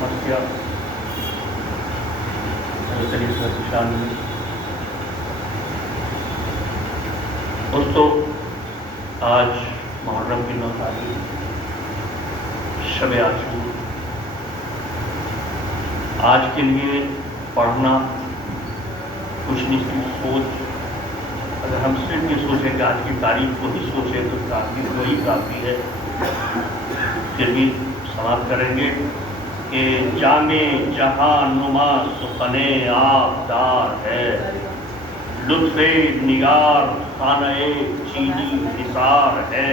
مرثیہ شان میں دوستو، آج محرم کی 9 تاریخ شب عاشور، آج کے لیے پڑھنا کچھ نہیں صرف سوچ. اگر ہم صرف یہ سوچیں کہ آج کی تاریخ کو ہی سوچیں تو کافی وہی کافی ہے. پھر بھی سماعت کریں گے کہ جامع جہاں نما سخن آبدار ہے، لطف نگار خانہ چینی نثار ہے،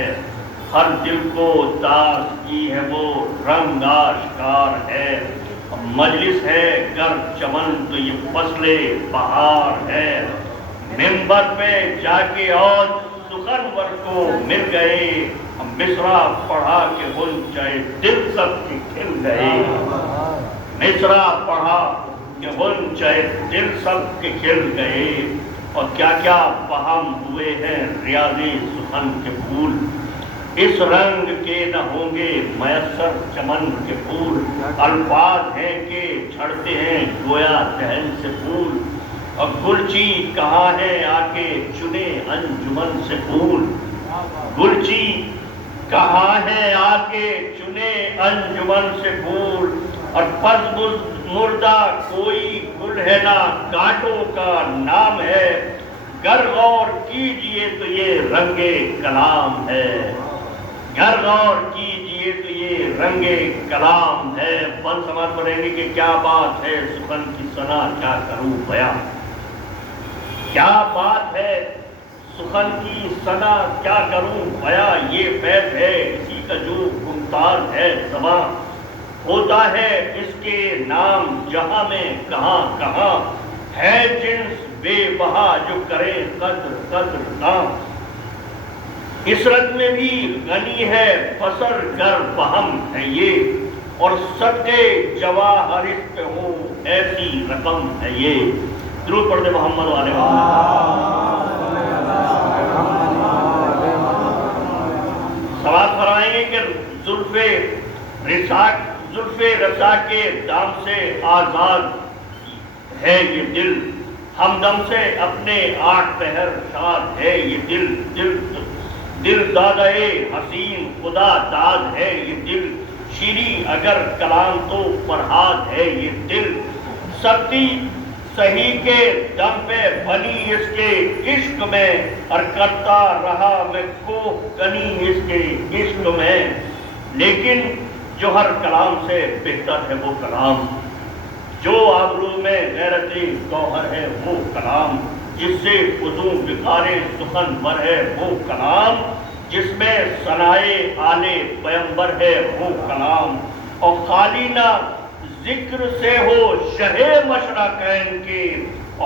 ہر دل کو داغ کی ہے وہ رنگ آشکار ہے. مجلس ہے گر چمن تو یہ فصل بہار ہے، منبر پہ جا کے اور سخنور کو مل گئے، مصرع پڑھا کے غنچۂ دل سب کے کھل گئے. مصرع پڑھا کہ غنچۂ دل سب کے کھل گئے، اور کیا کیا بہم ہوئے ہیں ریاض سخن کے پھول. اس رنگ کے نہ ہوں گے میسر چمن کے پھول، الفاظ ہیں کہ جھڑتے ہیں گویا دہن سے پھول. اور گلچی کہاں ہے آ کے چنے انجمن سے پھول، گلچی کہاں ہے آ کے چنے انجمن سے پھول. اور پس مردہ کوئی گل ہے نہ کانٹوں کا نام ہے، گر غور کیجئے تو یہ رنگ کلام ہے، گر غور کیجئے تو یہ رنگ کلام ہے. بند سماعت پڑھیں گے کہ کیا بات ہے سخن کی ثنا کیا کروں بیان، کیا بات ہے سخن کی ثنا کیا کروں بیان. یہ بیت ہے اسی کا جو ممتاز ہے زبان، ہوتا ہے اس کے نام جہاں میں کہاں کہاں، ہے جنس بے بہا جو کرے قدر قدر نام. عشرت میں بھی غنی ہے فسر گر بہم ہے یہ، اور صدقے جواہر اس پہ ہو ایسی رقم ہے یہ. درود پڑھ دے محمد والے سوال فرمائیں گے کہ زلف رسا کے دام سے آزاد ہے یہ دل، ہمدم سے اپنے 8 پہر شاد ہے یہ دل دادہ حسین خدا داد ہے یہ دل، شیریں اگر کلام تو فرہاد ہے یہ دل. سختی سہی کے دم پہ بنی اس کے عشق میں، اور کرتا رہا میں کوہ کنی اس کے عشق میں. لیکن جو ہر کلام سے بہتر ہے وہ کلام، جو آبرو میں غیرت گوہر ہے وہ کلام، جس سے فزوں بکار سخن ور ہے وہ کلام، جس میں ثنائے آل پیمبر ہے وہ کلام. اور خالی نہ ذکر سے ہو شہ مشرقین کے،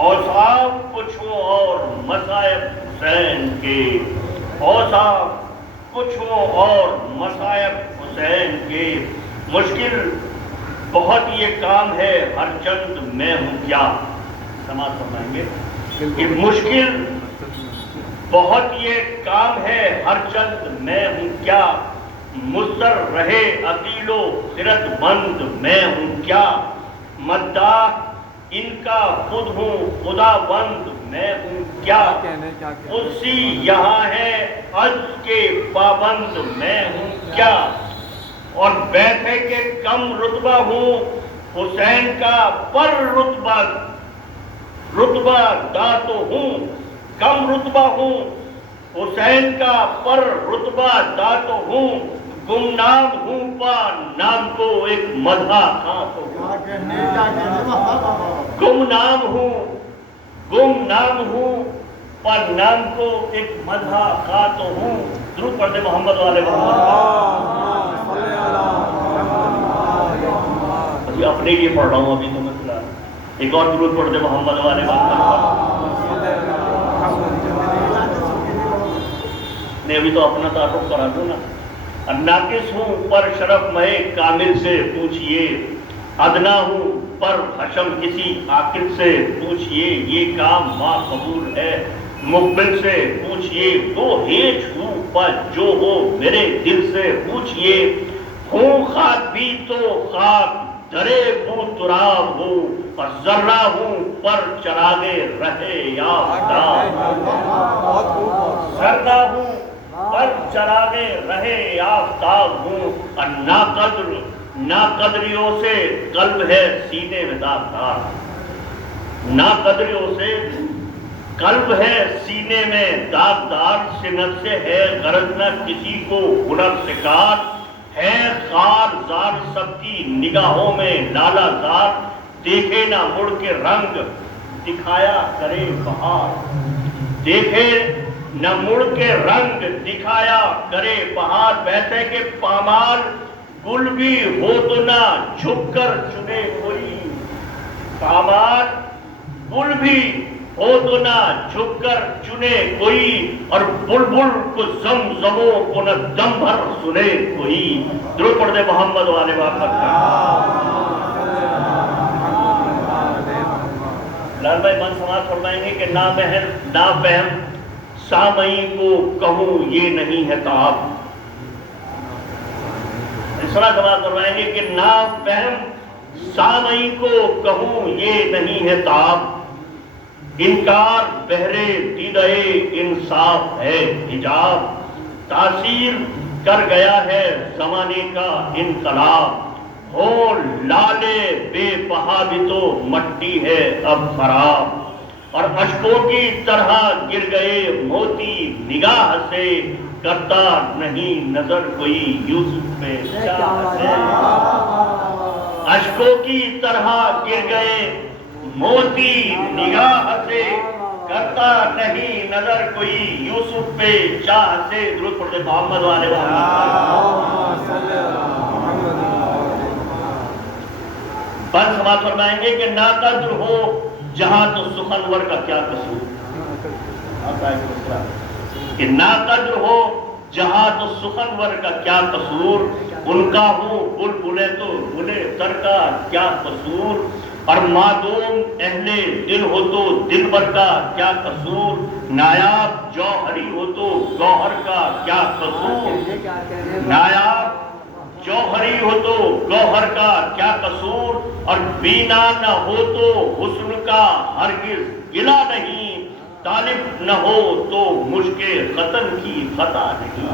اوصاف کچھ ہو اور مصائب حسین کے، اوصاف کچھ ہو اور مصائب حسین کے. مشکل بہت یہ کام ہے ہر چند میں ہوں کیا، سماعت فرمائیں گے کہ مشکل بہت یہ کام ہے ہر چند میں ہوں کیا، مضطر رہے عقیل و خرد مند میں ہوں کیا. مداح ان کا خود ہوں خدا بند میں ہوں کیا، قدسی یہاں ہے عجز کے پابند میں ہوں کیا. اور بیٹھے کے کم رتبہ ہوں حسین کا پر رتبہ دا تو ہوں، کم رتبہ ہوں حسین کا پر رتبہ دا تو ہوں، گمنام ہوں پا نام کو ایک مدحہ خواں تو ہوں، گمنام ہوں پر نام کو ایک مدحہ خواں تو ہوں. درود پڑھ دے محمد والے محمد. اپنے لیے پڑھ رہا ہوں ابھی تو میں فی الحال. ایک اور درود پڑھ دے محمد والے نے ابھی تو اپنا تعارف کرا دو نا. ناقص ہوں پر شرف میں کامل سے پوچھئے، ادنا ہوں پر حشم کسی عاقل سے پوچھئے. یہ کام ما قبول ہے مقبل سے پوچھئے، وہ ہیچ ہوں پر جو ہو میرے دل سے پوچھئے. ہوں خاک بھی تو خاک درے بو تراب ہوں، اور ذرہ ہوں پر چراغے رہے یافتاب، ذرہ ہوں پر چراغے رہے آفتاب ہوں، اور ناقدریوں سے قلب ہے سینے میں داغدار، ناقدریوں سے قلب ہے سینے میں داغدار، سنت سے ہے غرض نہ کسی کو ہنر سکار، ہے خار زار سب کی نگاہوں میں لالا زار، دیکھے نہ مڑ کے رنگ دکھایا کرے بہار، دیکھے نہ مڑ کے رنگ دکھایا کرے بہار، ویسے کہ پامال گل بھی ہو تو نہ جھک کر چنے کوئی، پامال گل بھی ہو تو نہ جھک کر چنے کوئی، اور بلبل کو زمزموں کو نہ دم بھر سنے کوئی۔ درود پڑھ دے محمد والے واپس۔ لال بھائی من سماعت فرمائیں گے کہ نافہم سامعین کو کہوں یہ نہیں ہے تاب، اس طرح سماعت فرمائیں گے کہ نافہم سامعین کو کہوں یہ نہیں ہے تاب، انکار بہرے دیدہ انصاف ہے حجاب، تاثیر کر گیا ہے زمانے کا انقلاب، ہو لالے بے بہا بھی تو مٹی ہے اب خراب، اور اشکوں کی طرح گر گئے موتی نگاہ سے، کرتا نہیں نظر کوئی یوسف میں چاہ سے، اشکوں کی طرح گر گئے موتی نگاہ سے، کرتا نہیں نظر کوئی یوسف پہ چاہ سے۔ درود پڑھتے محمد والے بن سماعت فرمائیں گے کہ ناقدر ہو جہاں تو سخنور کا کیا قصور، کہ ناقدر ہو جہاں تو سخنور کا کیا قصور، ان کا ہو بلبلے تو بلے تر کا کیا قصور، اور معدوم اہل دل ہو تو دل بر کا کیا قصور، نایاب جوہری ہو تو گوہر کا کیا قصور، نایاب جوہری ہو تو گوہر کا کیا قصور، اور بینا نہ ہو تو حسن کا ہرگز گلہ نہیں، طالب نہ ہو تو مشک ختن کی خطا نہیں،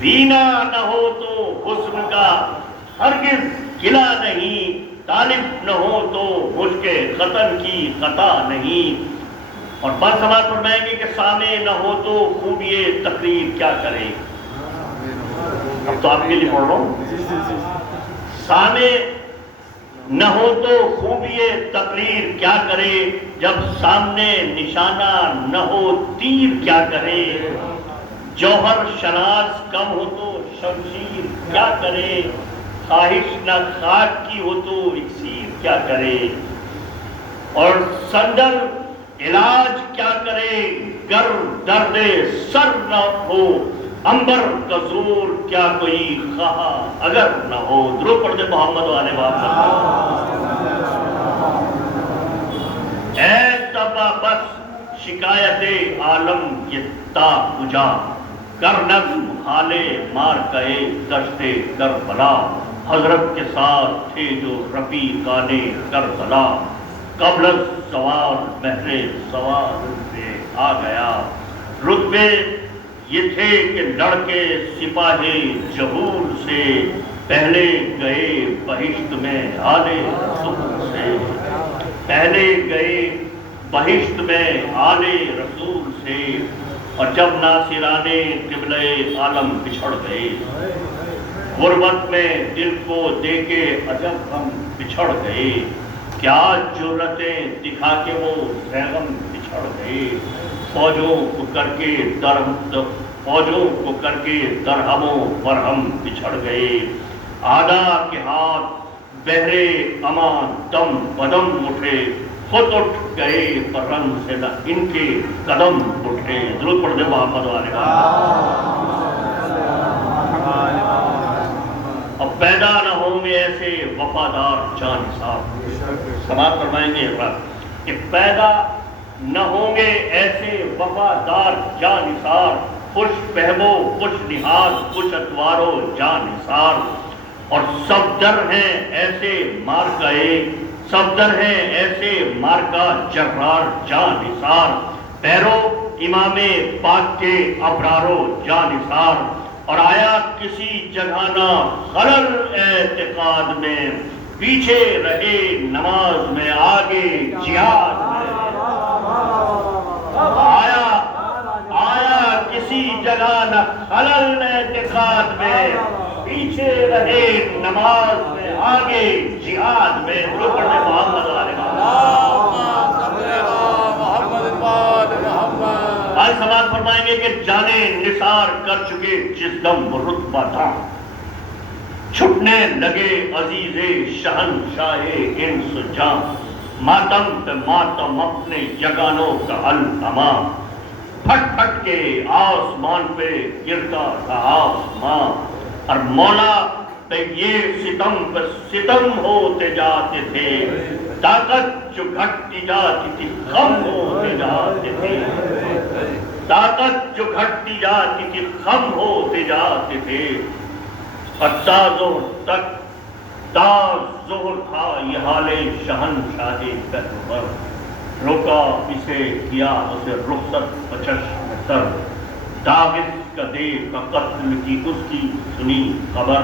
بینا نہ ہو تو حسن کا ہرگز گلہ نہیں، طالب نہ ہو تو مشک ختن کی خطا نہیں۔ اور بات سماعت فرمائیں گے کہ سامع نہ ہو تو خوبی تقریر کیا کرے، اب تو آپ کے لیے پڑھ رہا ہوں، سامع نہ ہو تو خوبی تقریر کیا کرے، جب سامنے نشانہ نہ ہو تیر کیا کرے، جوہر شناس کم ہو تو شمشیر کیا کرے، خواہش نہ خاک کی ہو تو اکسیر کیا کرے، اور سنجل علاج کیا کرے، گر درد سر نہ ہو عنبر کا زور کیا کوئی خواہ اگر نہ ہو۔ درود پڑھ دے محمد والے واپس۔ اے تبا بس شکایت عالم یہ تا کجا، کر نظم حالے مار کہے دشت کربلا، حضرت کے ساتھ تھے جو رفیقان کربلا، قبل الزوال بحر زوال پہ آ گیا، رتبے یہ تھے کہ لڑکے سپاہ جہور سے، پہلے گئے بہشت میں آل رسول سے، پہلے گئے بہشت میں آل رسول سے، اور جب ناصران قبلہ عالم بچھڑ گئے، غربت میں دل کو دے کے عجب ہم بچھڑ گئے، کیا جرتیں دکھا کے وہ زیغم بچھڑ گئے، فوجوں کو کر کے درہموں برہم بچھڑ گئے، آدھا کے ہاتھ بہرے امان دم بدم اٹھے، خود اٹھ گئے پر رنگ سے نہ ان کے قدم اٹھے۔ درود پڑھ دے محمد والے اب پیدا نہ ہوں گے ایسے وفادار جان صاحب، سماعت فرمائیں گے کہ پیدا نہ ہوں گے ایسے وفادار جانثار، خوش پہبو خوش نہاد خوش اتوارو جان نثار، اور صفدر ہیں ایسے مارکائے، صفدر ہیں ایسے مارکا جرار جان نثار، پیرو امام پاک کے ابرارو جان نثار، اور آیا کسی جگہ نہ خلل اعتقاد میں، پیچھے رہے نماز میں آگے جہاد میں، آیا کسی جگہ نہ خلل اعتقاد میں، پیچھے رہے نماز میں آگے جہاد میں۔ پڑھنے محمد آج سماعت فرمائیں گے کہ جانے نثار کر چکے جس دم رتبہ تھا، چھٹنے لگے عزیز شہنشاہ انس جاں، ماتم پہ ماتم اپنے جگانوں کا التمام، پھٹ پھٹ کے آسمان پہ گرتا تھا آسمان، اور مولا پہ یہ ستم پہ ستم ہوتے جاتے تھے، طاقت جو گھٹتی جاتی تھی خم ہوتے جاتے تھے، طاقت جو گھٹتی جاتی تھی خم ہوتے جاتے تھے، اور تا ظہر تھا یہ حال شہنشاہ کہر، روکا اسے کیا اسے رخصت بچشم تر، داغس کا دیکھا قتل کی اس کی سنی خبر،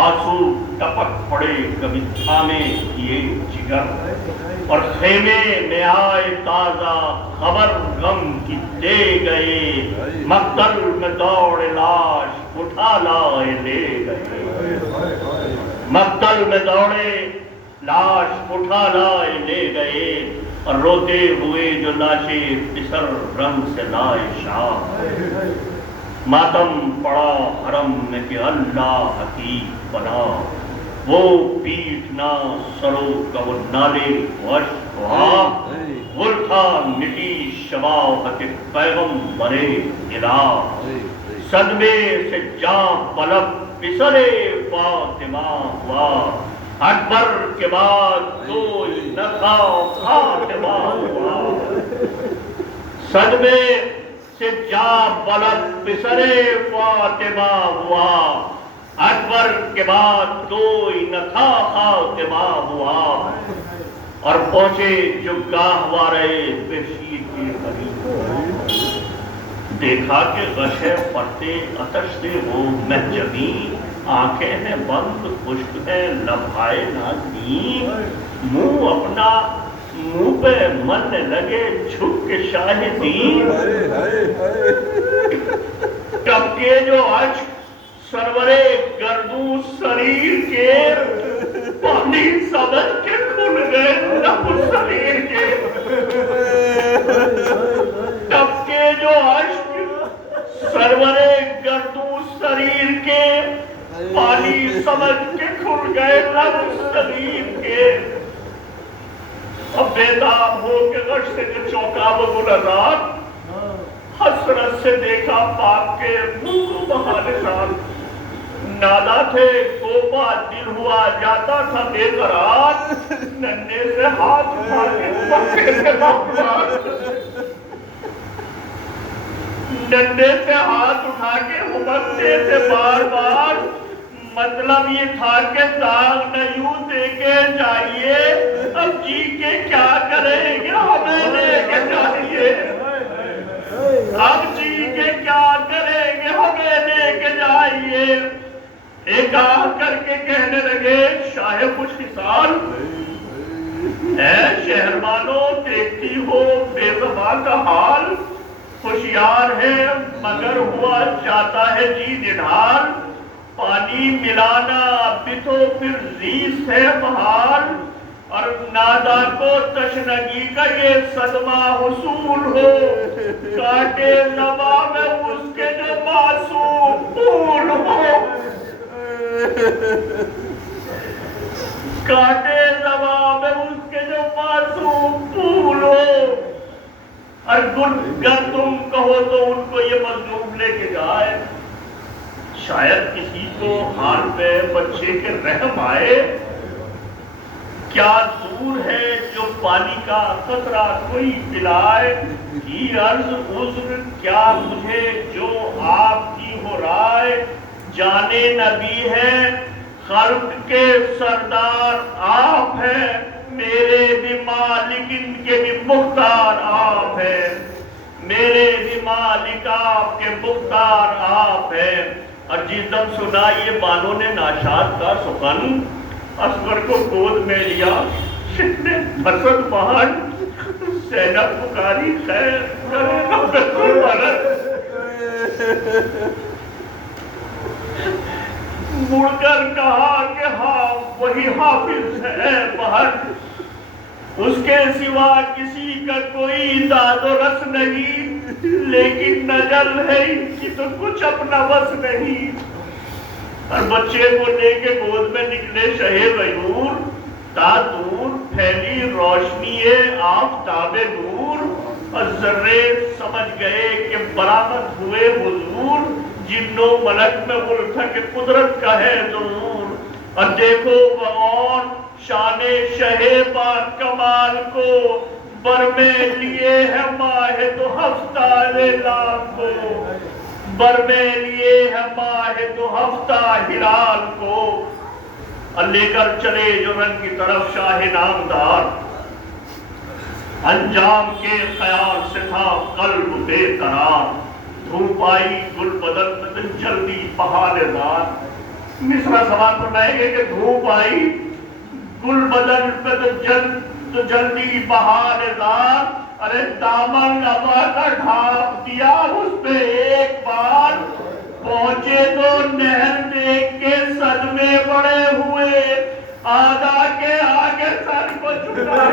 آنسو ٹپک پڑے کبھی تھامے کیے جگر، اور خیمے میں آئے تازہ خبر غم کی دے گئے، مقتل میں دوڑ لاش اٹھا لائے لے گئے، مقتل میں دوڑے لاش اٹھا لائے لے گئے، اور روتے ہوئے جو لاشیں پسر رنگ سے لائے شاہ، ماتم پڑا حرم میں کہ اللہ کی بنا، وہ پیٹ نہ سرو کا وہ نالے وش دعا، غل تھا مٹی شباہت پیغمبر الہ، صدمے سے جاں پلک پسرے فاطمہ ہوا، اکبر کے بعد کوئی نہ تھا فاطمہ ہوا، صدمے سے جاں پلک پسرے فاطمہ ہوا، اکبر کے بعد کوئی نہ تھا فاطمہ ہوا، اور پہنچے جو گاہوارے بشیر کے قریب، دیکھا کہ غشے پرتے اتش سے وہ محجبی، آنکھیں ہیں بند خشک ہے لبھائے نازنین، منہ اپنا منہ پہ مرنے لگے جھک کے شاہدین، ٹپکے جو اشک سرورے گردو سریر کے، پانی سمجھ کے کھل گئے لب سریر کے، ٹپکے جو اشک سرورے گردو سریر کے، پانی سمجھ کے کھل گئے لب سریر کے، اب بیداب ہو کے غش سے جو چوکا وہ گلزار، حسرت سے دیکھا پاک کے منہ کو بہانے ساتھ، نادا تھے کوپا دل ہوا جاتا تھا بے قرار، ننے سے ہاتھ اٹھا کے پکے سے بار، ننے سے ہاتھ اٹھا کے ہمکتے تھے بار بار، مطلب یہ تھا کہ داغ نہ یوں دے کے جائیے، اب جی کے کیا کریں گے ہمیں لے کے جائیے، اب جی کے کیا کریں گے ہمیں لے کے جائیے، ایک آہ کر کے کہنے لگے شاہ خوش خصال، اے شہر والوں دیکھتی ہو بے زباں کا حال، ہوشیار ہے مگر ہوا جاتا ہے جی نڈھال، پانی ملانا بتو پھر ریس ہے بحال، اور نادا کو تشنگی کا یہ صدمہ حصول ہو، کاٹے لبا میں اس کے جو معصوم پھول ہو، کاٹے لبا میں اس کے جو معصوم پھول ہو، اور گر تم کہو تو ان کو یہ مظلوم لے کے جائے، شاید کسی کو حال پہ بچے کے رحم آئے، کیا معذور ہے جو پانی کا قطرہ کوئی پلائے، کی عرض عذر کیا مجھے جو آپ کی ہو رائے، جانے نبی ہے خلق کے سردار آپ ہیں، میرے بھی مالک ان کے بھی مختار آپ ہیں، میرے بھی مالک آپ کے مختار آپ ہیں۔ اور جس دم سنا یہ بانوں نے ناشاد کا سخن، اصغر کو گود میں لیا، شکنے بسد بہن، زینب پکاری خیر کرے نہ بکر بلد، مڑ کر کہا کہ ہاں وہی حافظ ہے بہن، اس کے سوا کسی کا کوئی داد و رس نہیں، لیکن نجل ہے ان کی تو کچھ اپنا بس نہیں۔ اور بچے کو لے کے گود میں نکلے شہ غیور، تا دور پھیلی روشنی آفتاب نور، اور ذرے سمجھ گئے کہ برآمد ہوئے حضور، جن و ملک میں ملک کے قدرت کا ہے ضرور۔ اور دیکھو بغور شان شہ با کمال کو، بر میں لیے ہے ماہ دو ہفتہ ہلال کو، بر میں لیے ہے ماہ دو ہفتہ ہلال کو۔ اور لے کر چلے جرن کی طرف شاہ نامدار، انجام کے خیال سے تھا قلب بے قرار، دھوپ آئی گل بدن میں جلدی بہار دار۔ مصرع سوال فرمائیں گے کہ دھوپ آئی گل بدن پہ تو جلدی بہار دار، ارے دامن ابا کا ڈھانپ دیا اس پہ ایک بار، پہنچے تو نہر دیکھ کے صدمے بڑے ہوئے، آدھا کے آگے سر کو جھکا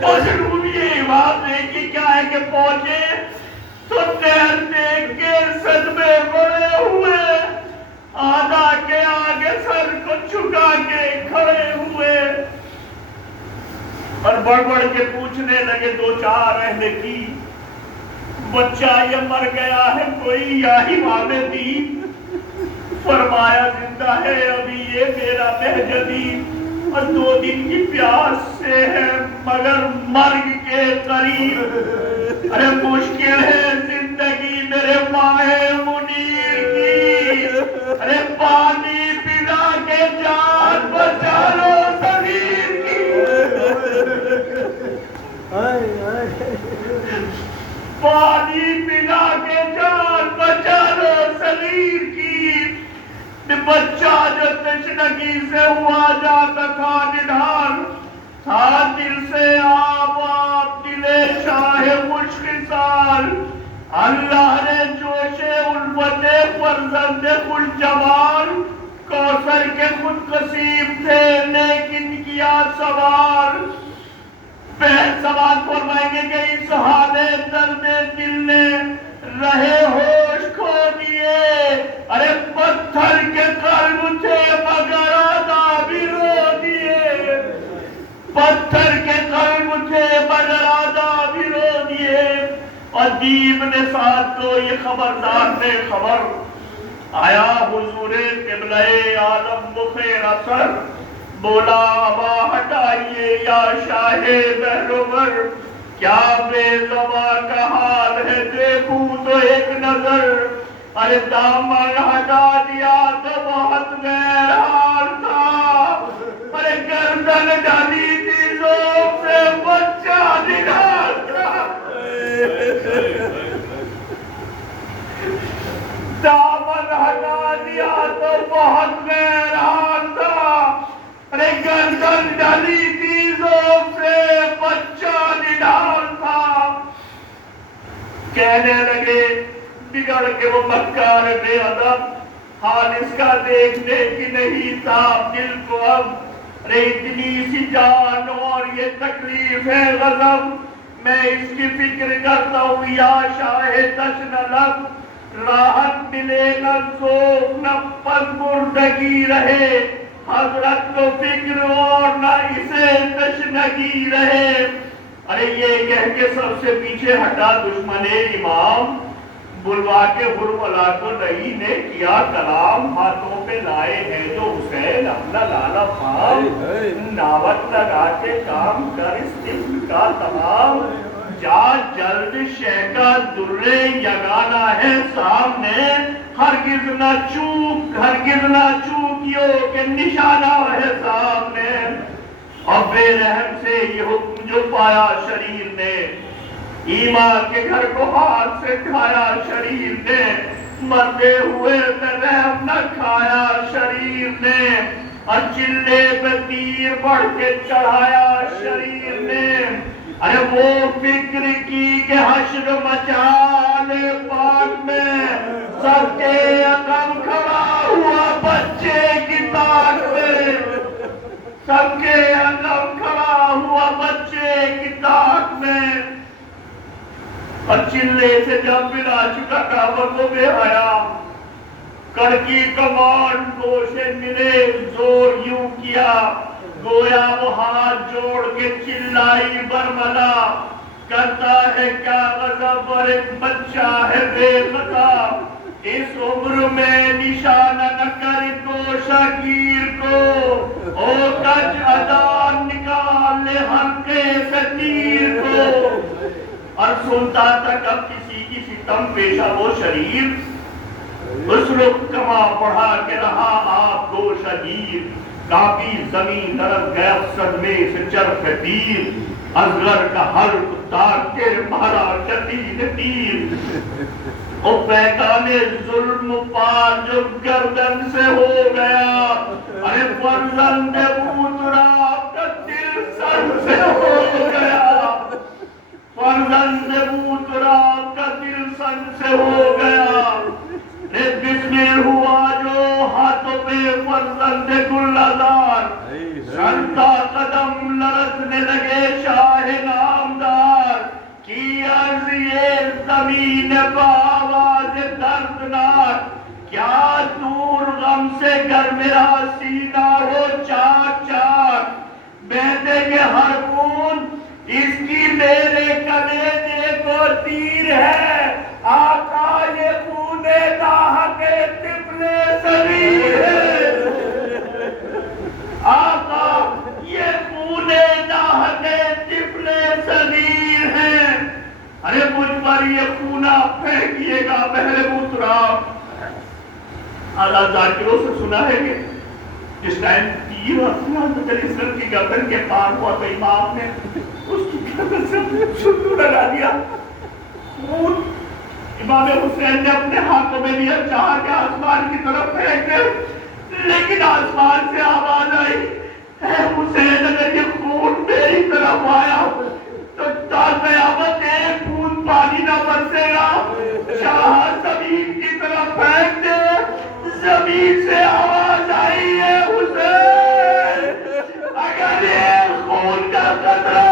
تو ضرور یہ بات دیکھی کیا ہے کہ پہنچے تو نہر دیکھ کے صدمے بڑے ہوئے، آدھا کے آگے سر کو جھکا کے کھڑے ہوئے۔ اور بڑھ بڑھ کے پوچھنے لگے دو چار اہل کی، بچہ یہ مر گیا ہے کوئی یا امام دین؟ فرمایا زندہ ہے ابھی یہ میرا مہجدی، اور 2 دن کی پیاس سے ہے مگر مرگ کے قریب۔ ارے مشکل ہے زندگی میرے ماہ منیر کی، ارے پانی پلا کے جان بچا لو صغیر کی، پانی پلا کے جان بچا لو صغیر کی۔ بچہ جو تشنگی سے ہوا جاتا تھا نڈھال، تھا دل سے آباد دل شاہ خوشخصال، اللہ نے جوش الفت فرزند خوش جمال، کوثر کے خود قسیم تھے لیکن کیا سوال۔ پہل سوال فرمائیں گے کہ اس حال درد دل نے رہے ہوش کھو دیے، ارے پتھر کے قلب تھے مگر آدھا بھی رو دیے، پتھر کے قلب تھے مگر آدھا بھی رو دیے۔ ادیب نے ساتھ کو یہ خبردار نے خبر، آیا حضور قبلہ عالم بخیر اثر، بولا ابا ہٹائیے یا شاہ بہلور، کیا بے زباں کا حال ہے دیکھوں تو ایک نظر، ارے دامن ہٹا دیا تو بہت غیر حال تھا، ارے گردن ڈالی تھی لوگ سے بچہ نڈھال تھا، دامن ہٹا دیا تو بہت غیر حال تھا، ارے گردن ڈالی تھی لوگ سے بچہ نڈھال تھا۔ کہنے لگے بگڑ کے وہ مکار بے ادب، حال اس کا دیکھنے کی نہیں تھا دل کو اب، ارے اتنی سی جان اور یہ تکلیف ہے غضب، میں اس کی فکر کرتا ہوں یا شاہ تشن لب، راحت ملے نہ ذوق نہ پسماندگی رہے، حضرت کو فکر اور نہ اسے تشنگی رہے۔ ارے یہ کہہ کے سب سے پیچھے ہٹا دشمن امام، بلوا کے برملا کو نئی نے کیا کلام، ہاتھوں پہ لائے ہیں جو حسین اپنا لالا فام، ناوت لگا کے کام کر اس طفل کا تمام، جا جلد شیکا درے یگانا ہے سامنے، ہرگز نہ چوکیو کہ نشانہ ہے سامنے، اور بے رحم سے یہ حکم جو پایا شریر نے، ایمان کے گھر کو ہاتھ سے کھایا شریر نے، مرتے ہوئے میں رحم نہ کھایا شریر نے، اور چلے پہ تیر بڑھ کے چڑھایا شریر نے، ارے وہ فکر کی کہ حشر مچالے پاک میں، سب کے عقم کھڑا ہوا بچے کی تاک میں، سب کے عقم کھڑا ہوا بچے کی تاک میں، اور چلے سے جب ملا چکا کعبہ کو بے حیا، کڑکی کمان گوشے ملے زور یوں کیا، گویا وہ ہاتھ جوڑ کے چلائی برملا، کرتا ہے کیا غضب اور ایک بچہ ہے بے خطا، اس عمر میں نشانہ نہ کر کو شاگیر کو، او کج ادان نکال لے حلقے سے تیر کو، اور سنتا تک اب کسی کی ستم پیشہ وہ شریف، اس رخ کما پڑھا کے رہا آپ دو شہیر، کافی زمین درد گیا صدمے سے چرخ تیر، ازغر کا حلق تاک کے مارا شدید تیر، او پیکانے ظلم پار جو گردن سے ہو گیا، ارے فرزند بوتراب کا دل سر سے ہو گیا، فرزند بوتراب کا دل سن سے ہو گیا، بسمل ہوا جو ہاتھوں پہ فرزند گل آزار، سنتا قدم لرزنے لگے شاہ نامدار، کی عرض یہ زمین بآواز دردناک، کیا دور غم سے گر میرا سینہ ہو چاک چاک، بہتے کے ہر بوند اس کی میرے کلیجے کو تیر ہے، آقا یہ خون ناحق طفل صغیر ہے، آقا یہ خون ناحق طفل صغیر ہے، ارے مجھ پر یہ خونہ پھینکیے گا بہر بوتراب، اعلیٰ ذاکروں سے سنا ہے کہ جس ٹائم تیر اسلام علیہ السلام کی گردن کے پار ہوا تو امام نے اس کی گردن سے چھٹو لگا دیا، خون امام حسین نے اپنے ہاتھوں میں لیا، چاہا کہ آسمان کی طرف پھینک دے، لیکن آسمان سے آواز آئی، اے حسین اگر یہ خون میری طرف آیا تو تا قیامت ایک بوند پانی نہ برسے گا، چاہا زمین کی طرف پھینک دے، زمین سے آواز آئی ہے حسین اگر یہ خون کا قطرہ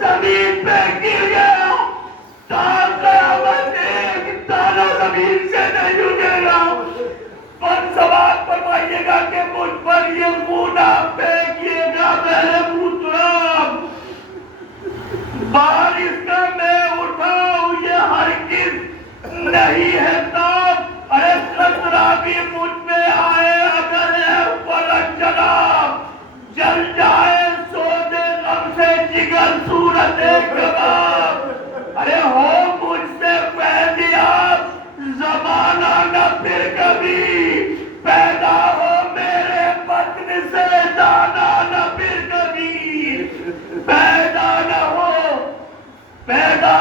زمین پہ گر گیا تا قیامت ایک دانہ زمین سے نہیں اٹھے گا، پر سوال فرمائیے گا کہ مجھ پر یہ خون آپ پھینکیے گا میرے بوتراب، بارش کا میں اٹھاؤں یہ ہرگز نہیں ہے تاب، ارے خطرہ بھی مجھ میں آئے اگر ہے فلک جناب، جل جائے سودے غم سے جگر صورت کباب، ارے ہو مجھ سے فیضیاب زمانہ نہ پھر کبھی، پیدا ہو میرے بطن سے دانا نہ پھر کبھی، پیدا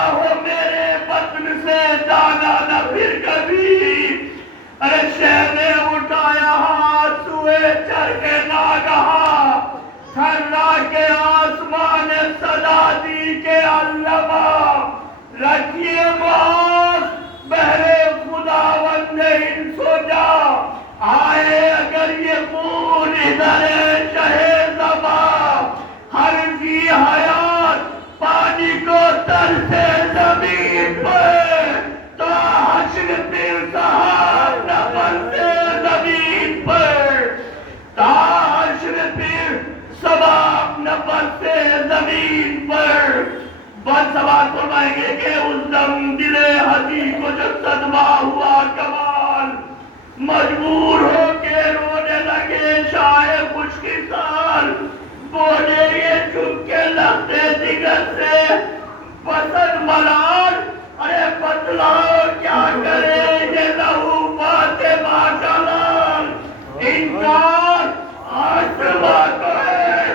ہو میرے بطن سے دانا نہ پھر کبھی، ارے شہ نے اٹھایا ہاتھ سوئے چر کے ناگہاں، تھرا کے آسمان صدا دی کے علمہ، رکھیے باس بہرے خداوند ہند سو جا، آئے اگر یہ خون ادھر شہ زباں، ہر ذی حیات پانی کو ترسے زمین پر، تو حشر پھر سہار نہ برسے زمین پر، تا حشر پھر سباب نہ برسے زمین پر، بات سوال فرمائیں گے کہ اس دم دل حجی کو جب صدمہ ہوا کمال، مجبور ہو کے رونے لگے شاہ خشکی سال، بولے یہ چھپ کے لگتے دیگر سے پسند ملال، ارے بتلاؤ کیا کرے یہ لہو فاطمہ کا لال، انکار آسماں کو ہے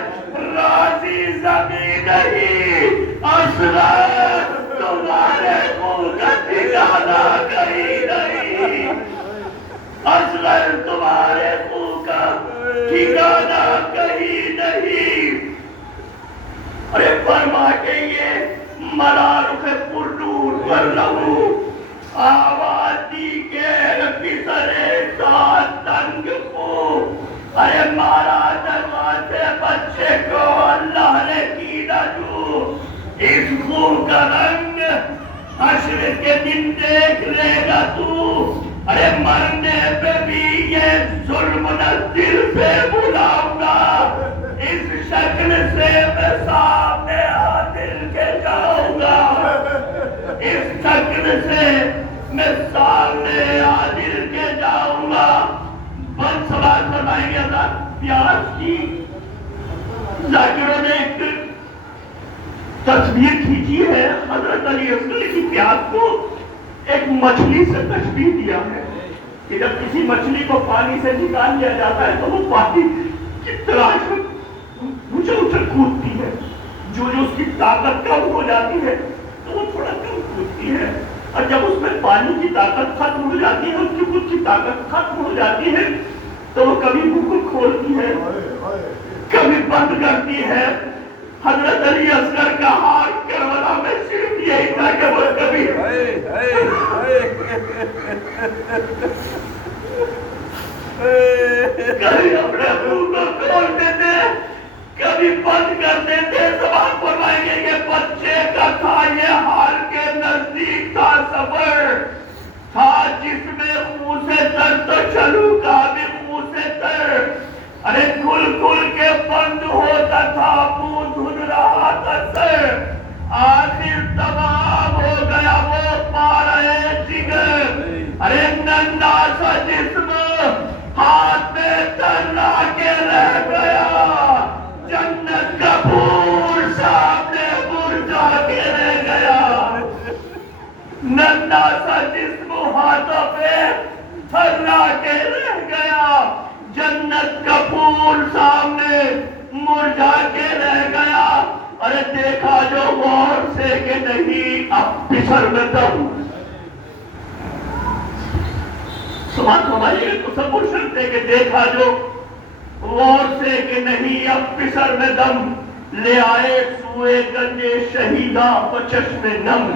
راضی زمین نہیں، اصغر تمہارے منہ کا ٹھکانہ کہیں نہیں، اصغر تمہارے منہ کا ٹھکانہ کہیں نہیں۔ ارے فرما کے یہ ملارخ پرنور پر لہو آواز دی کے پسرے ساتھ تنگ کو، ارے مارا دروازے بچے کو اللہ نے کی نہ جو، اس خون کا رنگ حشر کے دن دیکھ لے گا تو، ارے مرنے پہ بھی یہ ظلم نہ دل سے بھلاؤں گا، اس شکل سے میں سامنے عادل کے جاؤں گا، اس شکل سے میں سامنے عادل کے جاؤں گا۔ بند سوال فرمائیں گے اللہ پیاس کی، ذاکروں نے ایک تصویر کھینچی ہے حضرت علی اصغر کی پیاس کو ایک مچھلی سے تشبیہ دیا ہے کہ جب کسی مچھلی کو پانی سے نکال لیا جاتا ہے تو وہ پانی کی تلاش میں اچھل کودتی ہے، جو اس کی طاقت کم ہو جاتی ہے تو وہ تھوڑا کم کودتی ہے، اور جب اس میں پانی کی طاقت ختم ہو جاتی ہے، اس کی خود کی طاقت ختم ہو جاتی ہے تو وہ کبھی منہ کو کھولتی ہے کبھی بند کرتی ہے۔ حضرت علی اصغر کا حال کربلا میں صرف یہی تھا کہ وہ کبھی اپنے منہ کو کھولتے تھے کبھی بند کرتے تھے۔ سوال فرمائیں گے کہ بچے کا تھا یہ حال کے نزدیک تھا سفر، تھا جس میں منہ سے تر تو چلو کا بھی منہ سے تر، ارے کھل کھل کے بند ہوتا تھا منہ دھن رہا تھا سر، آخر تمام ہو گیا وہ پارے جگر، ارے ننھا سا جسم ہاتھ میں تھلا کے رہ گیا، جنت کا پھول سامنے مرجھا کے رہ گیا، ننھا سا جسم ہاتھوں پہ تھلا کے رہ گیا، جنت کا پھول سامنے مرجھا کے رہ گیا، ارے دیکھا جو غور سے کہ نہیں اب پسر میں دم، سبحان فرمائیے تو سب مرشد تھے کہ دیکھا جو غور سے کہ نہیں اب پسر میں دم، لے آئے سوئے گنجے شہیدہ و چشم نم،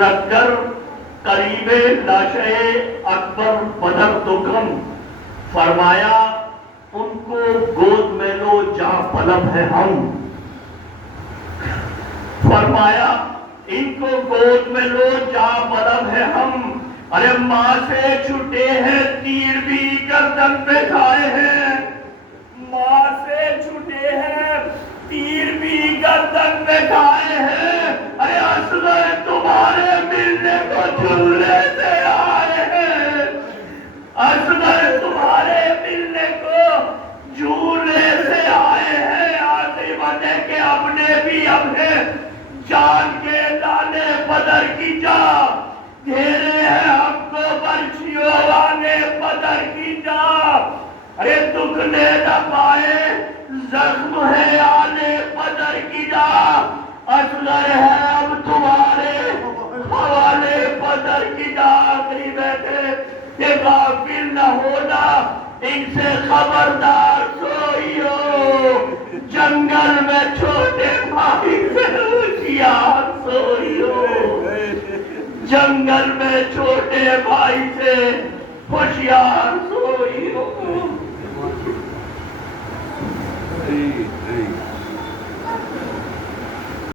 رکھ کر قریب لاشے اکبر بدر تو کم، فرمایا ان کو گود میں لو جہاں پلب ہے ہم، فرمایا ان کو گود میں لو جہاں پلب ہے ہم، ارے ماں سے چھٹے ہیں تیر بھی گردن پہ کھائے ہیں، ماں سے چھٹے ہیں تیر بھی گردن پہ کھائے ہیں، ارے اصغر تمہارے ملنے کو جھولے سے آئے ہیں، اصغر تمہارے ملنے کو جھولے سے آئے ہیں، آخری بنے کہ اپنے بھی اپنے جان کے لانے بدر کی جا، گھیرے ہیں ہم کو برچھیوں والے بدر کی جا، ارے دکھنے نہ پائے زخم ہے آنے بدر کی جا، اصغر ہے اب تمہارے حوالے بدر کی جا، آخری بیٹھے کہ غافل نہ ہونا ان سے خبردار سوئیو، جنگل میں چھوٹے بھائی سے ہوشیار سوئیو، جنگل میں چھوٹے بھائی سے ہوشیار